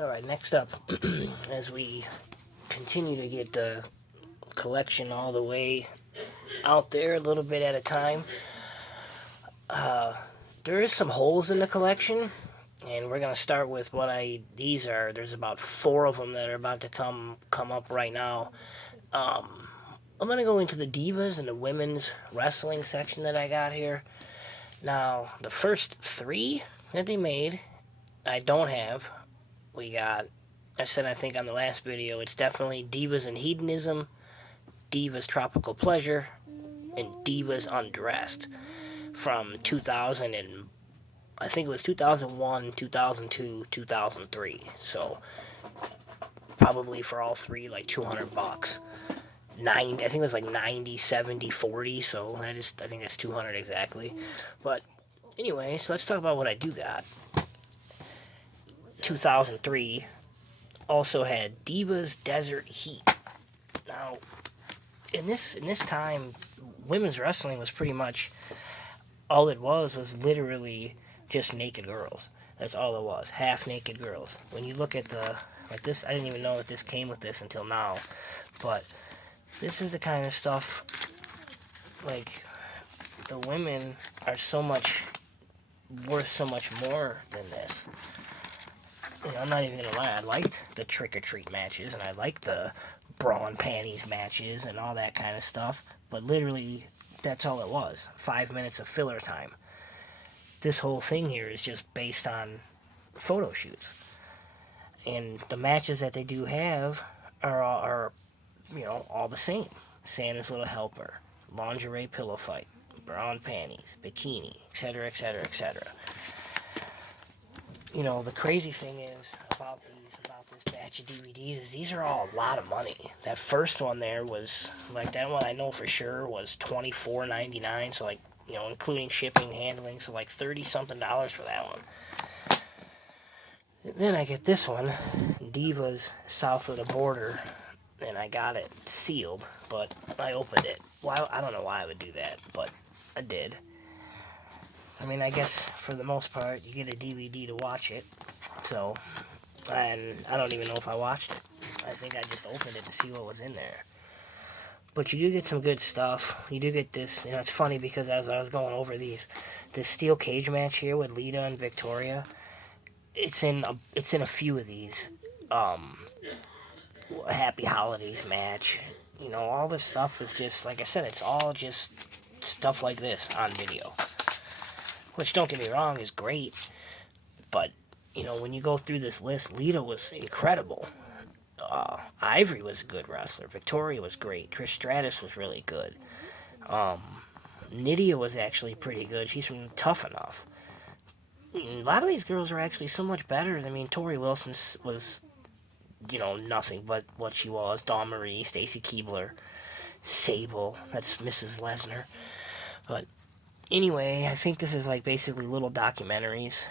Alright, next up, as we continue to get the collection all the way out there a little bit at a time, there is some holes in the collection, and we're going to start with these are. There's about four of them that are about to come up right now. I'm going to go into the Divas and the women's wrestling section that I got here. Now, the first three that they made, I don't have. I said I think on the last video, it's definitely Divas and Hedonism, Divas Tropical Pleasure, and Divas Undressed from 2000 and I think it was 2001, 2002, 2003. So probably for all three like $200. I think it was like 90, 70, 40, so I think that's 200 exactly. But anyway, so let's talk about what I do got. 2003 also had Divas Desert Heat. Now, in this time, women's wrestling was pretty much all it was literally just naked girls. That's all it was, half naked girls. When you look at this, I didn't even know that this came with this until now, but this is the kind of stuff, like, the women are worth so much more than this. I'm not even gonna lie, I liked the trick-or-treat matches, and I liked the bra and panties matches, and all that kind of stuff, but literally, that's all it was. 5 minutes of filler time. This whole thing here is just based on photo shoots. And the matches that they do have are all the same. Santa's Little Helper, lingerie pillow fight, bra and panties, bikini, etc., etc., etc. The crazy thing is about this batch of DVDs is these are all a lot of money. That first one there was, like, that one I know for sure was $24.99, so like, including shipping, handling, so like $30-something for that one. Then I get this one, Divas South of the Border, and I got it sealed, but I opened it. Well, I don't know why I would do that, but I did. I mean, I guess for the most part, you get a DVD to watch it, so, and I don't even know if I watched it. I think I just opened it to see what was in there. But you do get some good stuff. You do get this, it's funny because as I was going over this steel cage match here with Lita and Victoria, it's in a few of these. Happy Holidays match. All this stuff is just, like I said, it's all just stuff like this on video. Which, don't get me wrong, is great. But, when you go through this list, Lita was incredible. Ivory was a good wrestler. Victoria was great. Trish Stratus was really good. Nydia was actually pretty good. She's from Tough Enough. A lot of these girls are actually so much better. I mean, Tori Wilson was, nothing but what she was. Dawn Marie, Stacy Keibler, Sable. That's Mrs. Lesnar. But anyway, I think this is like basically little documentaries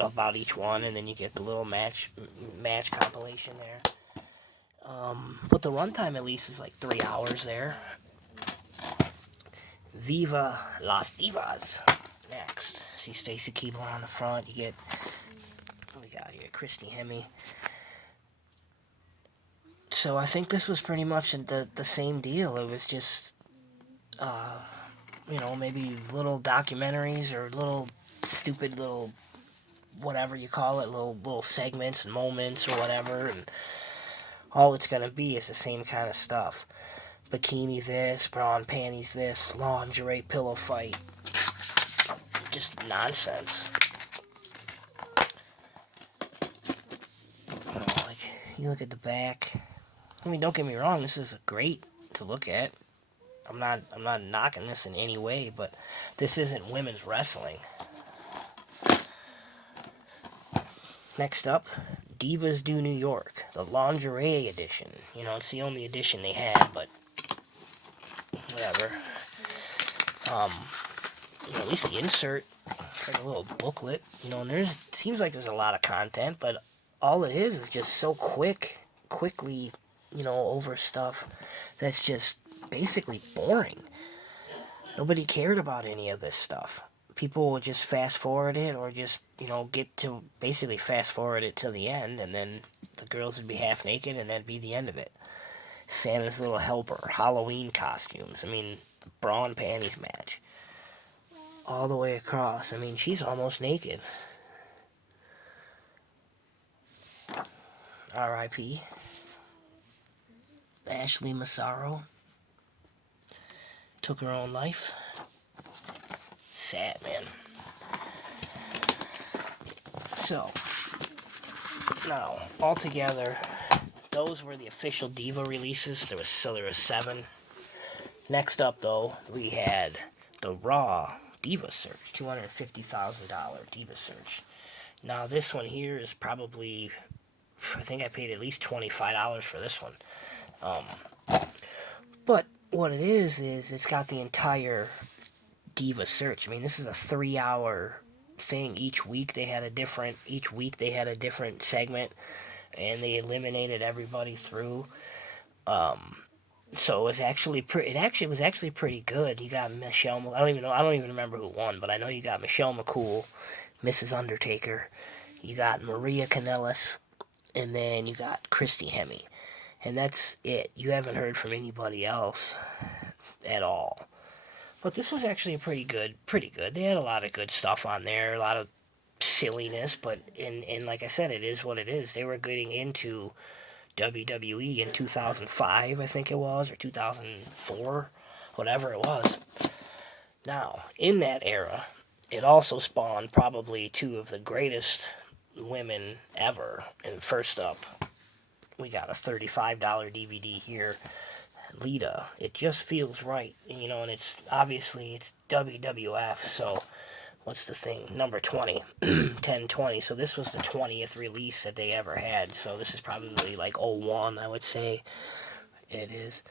about each one, and then you get the little match compilation there. But the runtime at least is like 3 hours there. Viva Las Divas. Next, see Stacy Keibler on the front. You get, what we got here, Christy Hemme. So I think this was pretty much the same deal. It was just, maybe little documentaries or little stupid little whatever you call it, little segments and moments or whatever, and all it's gonna be is the same kind of stuff. Bikini this, bra and panties this, lingerie pillow fight. Just nonsense. Like, you look at the back. I mean, don't get me wrong, this is great to look at. I'm not knocking this in any way, but this isn't women's wrestling. Next up, Divas Do New York, the lingerie edition. It's the only edition they had, but whatever. At least the insert, like a little booklet, and seems like there's a lot of content, but all it is just so quickly, over stuff that's just basically boring. Nobody cared about any of this stuff. people would just fast forward it, or just, get to basically fast forward it to the end, and then the girls would be half naked, and that'd be the end of it. Santa's Little Helper, Halloween costumes. I mean, bra and panties match. All the way across. I mean, she's almost naked. R.I.P. Ashley Massaro took her own life. Sad, man. So, now, altogether, those were the official Diva releases. There was 7. Next up, though, we had the Raw Diva Search, $250,000 Diva Search. Now, this one here is probably, I think I paid at least $25 for this one. But what it is it's got the entire Diva Search. I mean, this is a 3-hour thing. Each week they had a different segment, and they eliminated everybody through. So it was actually pretty good. You got Michelle. I don't even remember who won, but I know you got Michelle McCool, Mrs. Undertaker. You got Maria Kanellis, and then you got Christy Hemme. And that's it. You haven't heard from anybody else at all. But this was actually pretty good. They had a lot of good stuff on there, a lot of silliness, but and like I said, it is what it is. They were getting into WWE in 2005, I think it was, or 2004, whatever it was. Now, in that era, it also spawned probably 2 of the greatest women ever. And first up, we got a $35 DVD here, Lita. It Just Feels Right, and it's obviously it's WWF, so what's the thing? Number 20, 10/20. So this was the 20th release that they ever had. So this is probably like 01, I would say. It is.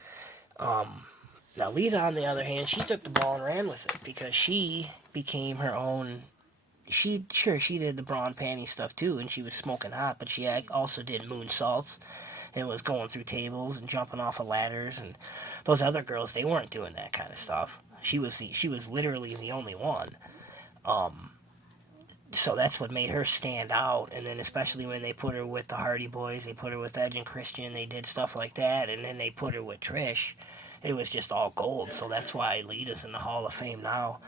Now Lita, on the other hand, she took the ball and ran with it, because she became her own. She did the bra and panty stuff too, and she was smoking hot, but she also did moonsaults and was going through tables and jumping off of ladders, and those other girls, they weren't doing that kind of stuff. She was literally the only one. So that's what made her stand out. And then especially when they put her with the Hardy Boys, they put her with Edge and Christian, they did stuff like that, and then they put her with Trish. It was just all gold. So that's why Lita's in the Hall of Fame now.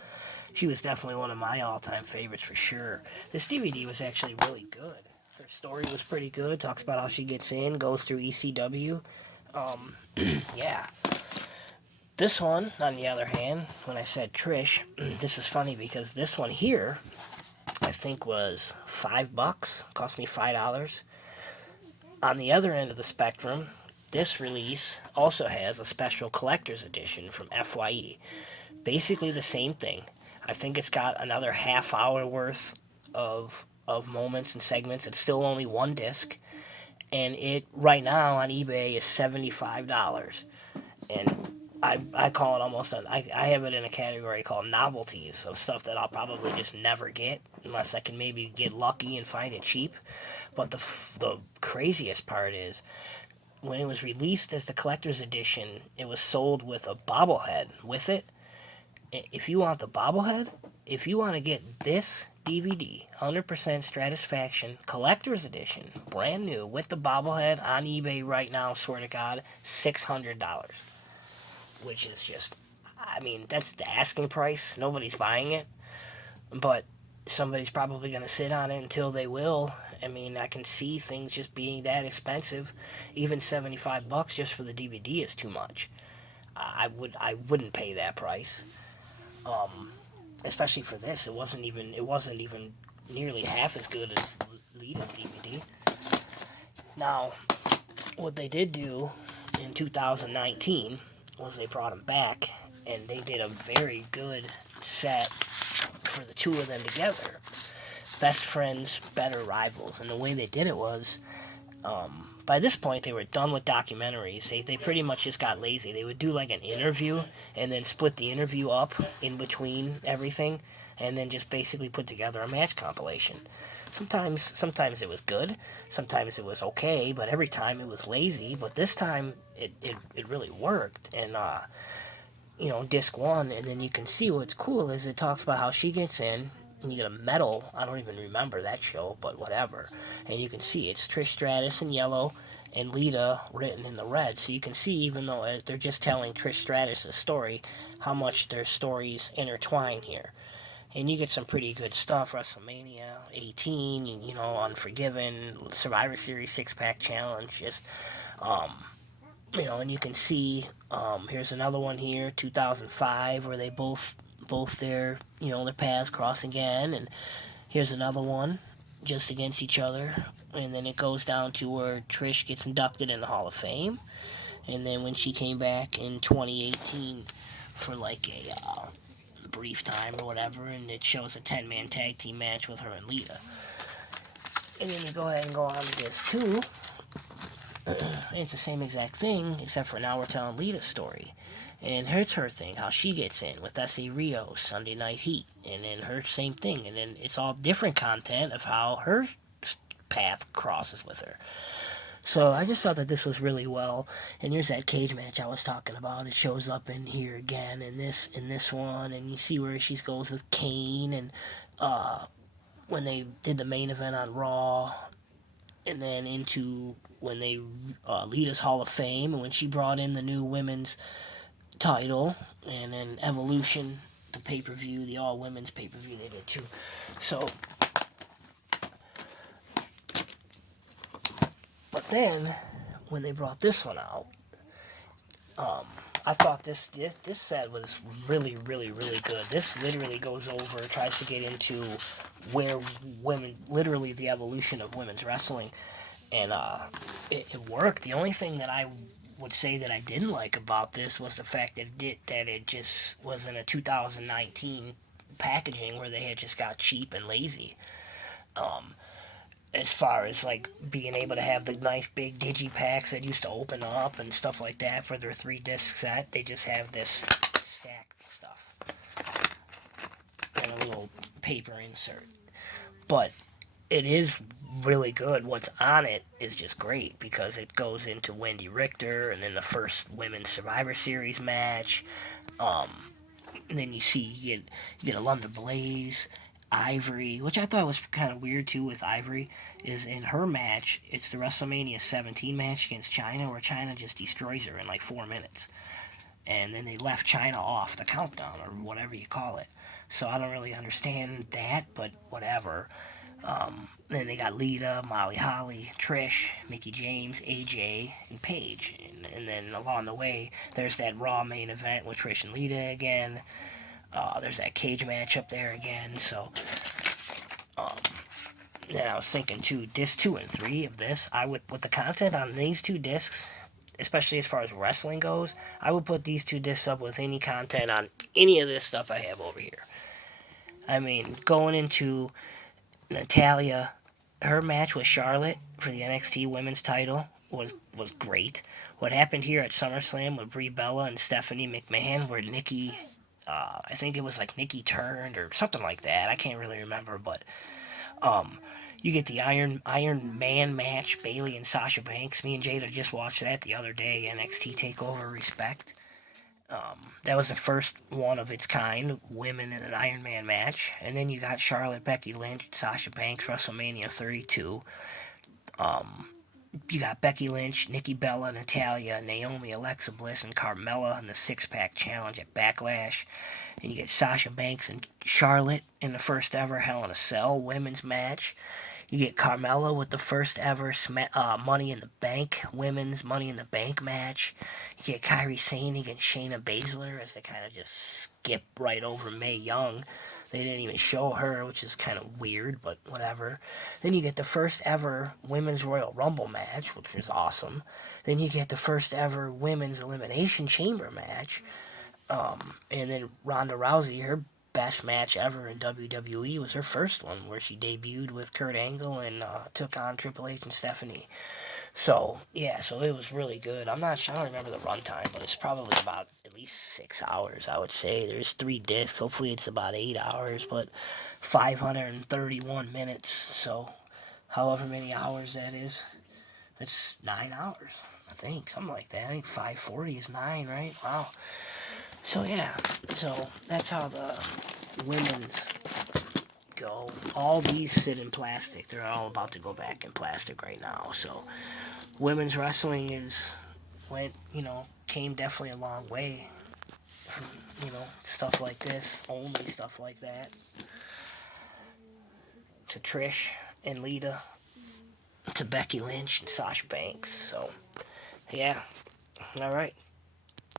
She was definitely one of my all-time favorites for sure. This DVD was actually really good. Her story was pretty good. Talks about how she gets in, goes through ECW. Yeah. This one, on the other hand, when I said Trish, this is funny because this one here, I think was $5. Cost me $5. On the other end of the spectrum, this release also has a special collector's edition from FYE. Basically the same thing. I think it's got another half hour worth of moments and segments. It's still only one disc, and it right now on eBay is $75. And I call it almost I have it in a category called novelties, of stuff that I'll probably just never get unless I can maybe get lucky and find it cheap. But the craziest part is, when it was released as the collector's edition, it was sold with a bobblehead with it. If you want the bobblehead, if you want to get this DVD, 100% Stratisfaction Collector's Edition, brand new, with the bobblehead, on eBay right now, swear to God, $600. Which is just, I mean, that's the asking price. Nobody's buying it. But somebody's probably going to sit on it until they will. I mean, I can see things just being that expensive. Even $75 just for the DVD is too much. I wouldn't pay that price. Especially for this, it wasn't even nearly half as good as Lita's DVD. Now, what they did do in 2019 was they brought them back, and they did a very good set for the 2 of them together. Best friends, better rivals. And the way they did it was, by this point they were done with documentaries. They pretty much just got lazy. They would do like an interview and then split the interview up in between everything, and then just basically put together a match compilation. Sometimes it was good, sometimes it was okay, but every time it was lazy. But this time it really worked. And disc one, and then you can see what's cool is it talks about how she gets in, and you get a medal. I don't even remember that show, but whatever. And you can see it's Trish Stratus in yellow and Lita written in the red. So you can see, even though they're just telling Trish Stratus' story, how much their stories intertwine here. And you get some pretty good stuff. WrestleMania 18, Unforgiven, Survivor Series 6-pack challenge. Just, and you can see, here's another one here, 2005, where they both their paths cross again. And here's another one, just against each other. And then it goes down to where Trish gets inducted in the Hall of Fame. And then when she came back in 2018 for like a brief time or whatever, and it shows a 10-man tag team match with her and Lita. And then you go ahead and go on to this too. It's the same exact thing, except for now we're telling Lita's story. And here's her thing, how she gets in with S.A. Rios, Sunday Night Heat. And then her same thing. And then it's all different content of how her path crosses with her. So I just thought that this was really well. And here's that cage match I was talking about. It shows up in here again in this one, and you see where she goes with Kane, and when they did the main event on Raw, and then into when they Lita's Hall of Fame, and when she brought in the new women's title, and then Evolution, the pay-per-view, the all-women's pay-per-view they did too. So. But then, when they brought this one out, I thought this set was really, really, really good. This literally goes over, tries to get into where women, literally the evolution of women's wrestling, and it worked. The only thing that I would say that I didn't like about this was the fact that it just wasn't a 2019 packaging where they had just got cheap and lazy. As far as like being able to have the nice big digipacks that used to open up and stuff like that for their 3-disc set, they just have this stacked stuff and a little paper insert. But it is really good. What's on it is just great because it goes into Wendy Richter and then the first women's Survivor Series match. And then you get a London Blaze, Ivory, which I thought was kind of weird too with Ivory, is in her match, it's the WrestleMania 17 match against China, where China just destroys her in like 4 minutes. And then they left China off the countdown, or whatever you call it. So I don't really understand that, but whatever. Then they got Lita, Molly Holly, Trish, Mickie James, AJ, and Paige. And then along the way, there's that Raw main event with Trish and Lita again. There's that cage match up there again, so, then I was thinking too, disc 2 and 3 of this, I would, with the content on these 2 discs, especially as far as wrestling goes, I would put these 2 discs up with any content on any of this stuff I have over here. I mean, going into Natalya, her match with Charlotte for the NXT Women's title was great. What happened here at SummerSlam with Brie Bella and Stephanie McMahon, where Nikki... I think it was like Nikki turned or something like that. I can't really remember, but you get the Iron Man match, Bayley and Sasha Banks. Me and Jada just watched that the other day. NXT Takeover Respect. That was the first one of its kind, women in an Iron Man match. And then you got Charlotte, Becky Lynch, Sasha Banks, WrestleMania 32. You got Becky Lynch, Nikki Bella, Natalya, Naomi, Alexa Bliss, and Carmella in the 6-pack challenge at Backlash. And you get Sasha Banks and Charlotte in the first ever Hell in a Cell women's match. You get Carmella with the first ever Money in the Bank women's Money in the Bank match. You get Kairi Sane against Shayna Baszler as they kind of just skip right over Mae Young. They didn't even show her, which is kind of weird, but whatever. Then you get the first ever Women's Royal Rumble match, which was awesome. Then you get the first ever Women's Elimination Chamber match. And then Ronda Rousey, her best match ever in WWE was her first one, where she debuted with Kurt Angle and took on Triple H and Stephanie. So, yeah, so it was really good. I don't remember the runtime, but it's probably about at least 6 hours, I would say. There's 3 discs. Hopefully it's about 8 hours, but 531 minutes. So, however many hours that is, it's 9 hours, I think. Something like that. I think 540 is 9, right? Wow. So yeah, so that's how the women's go. All these sit in plastic. They're all about to go back in plastic right now. So women's wrestling came definitely a long way. Stuff like this, only stuff like that, to Trish and Lita, to Becky Lynch and Sasha Banks. So yeah, all right.